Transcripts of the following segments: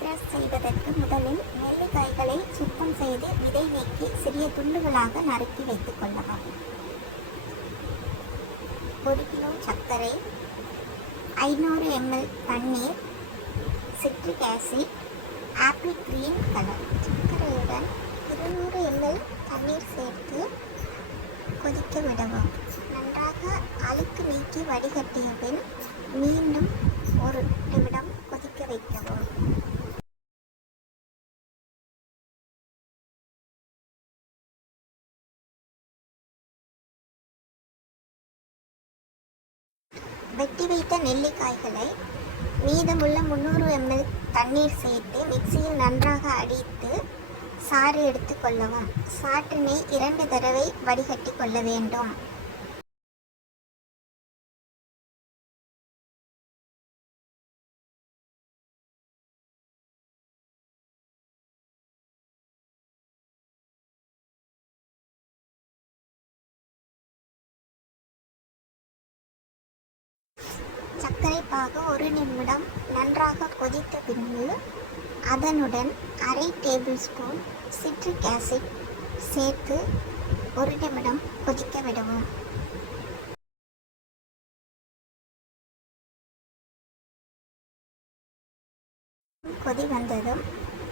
Cross செய்வதற்கு முதலில் நெல்லிக்காய்களை சுத்தம் செய்து விதை நீக்கி சிறிய துண்டுகளாக நறுக்கி வைத்துக் கொள்ளலாம். 1 கிலோ சர்க்கரை, 500 ml தண்ணீர், citric acid, apple green colour. சர்க்கரையுடன் 200 ml தண்ணீர் சேர்த்து கொதிக்க விடவும். நன்றாக அழுக்கு நீக்கி வடிகட்டிய பின் மீண்டும் 1 நிமிடம் கொதிக்க வைக்கவும். வெட்டி வைத்த நெல்லிக்காய்களை மீதமுள்ள 300 ml தண்ணீர் சேர்த்து மிக்சியில் நன்றாக அடித்து சாறு எடுத்து கொள்ளவும். சாற்றினை 2 தடவை வடிகட்டி கொள்ள வேண்டும். சர்க்கரை பாகு 1 நிமிடம் நன்றாக கொதித்த பின்பு அதனுடன் அரை டேபிள் ஸ்பூன் சிட்ரிக் ஆசிட் சேர்த்து 1 நிமிடம் கொதிக்க விடவும். கொதி வந்ததும்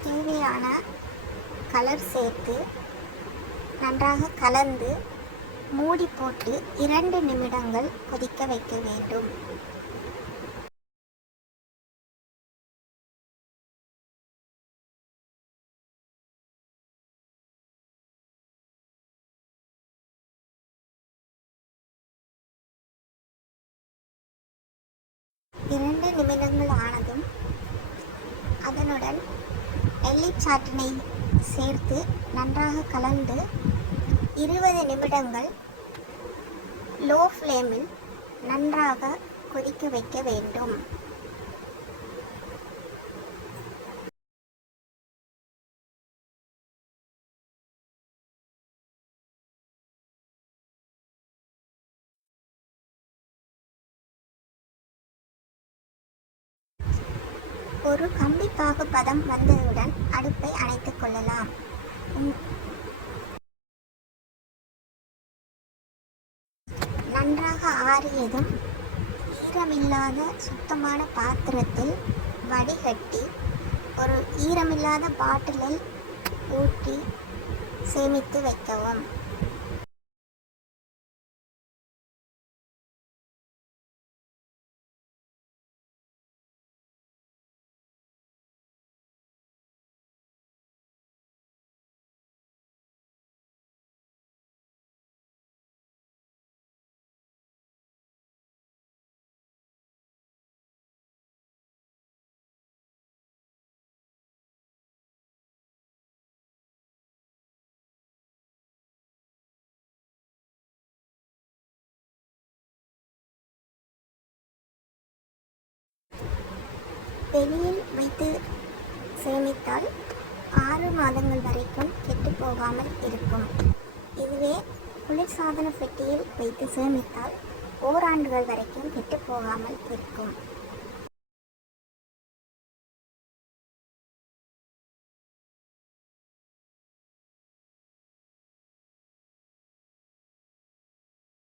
தேவையான கலர் சேர்த்து நன்றாக கலந்து மூடி போட்டு 2 நிமிடங்கள் கொதிக்க வைக்க வேண்டும். இரண்டு நிமிடங்கள் ஆனதும் அதனுடன் நெல்லிச்சாற்றினை சேர்த்து நன்றாக கலந்து 20 நிமிடங்கள் லோ ஃப்ளேமில் நன்றாக கொதிக்க வைக்க வேண்டும். ஒரு கம்பி பாகு பதம் வந்ததுடன் அடுப்பை அணைத்துக் கொள்ளலாம். நன்றாக ஆறியதும் ஈரமில்லாத சுத்தமான பாத்திரத்தில் வடிகட்டி ஒரு ஈரமில்லாத பாட்டிலில் ஊற்றி சேமித்து வைக்கவும். வெளியில் வைத்து சேமித்தால் 6 மாதங்கள் வரைக்கும் கெட்டு போகாமல் இருக்கும். இதுவே குளிர்சாதன பெட்டியில் வைத்து சேமித்தால் ஓராண்டுகள் வரைக்கும் கெட்டு போகாமல் இருக்கும்.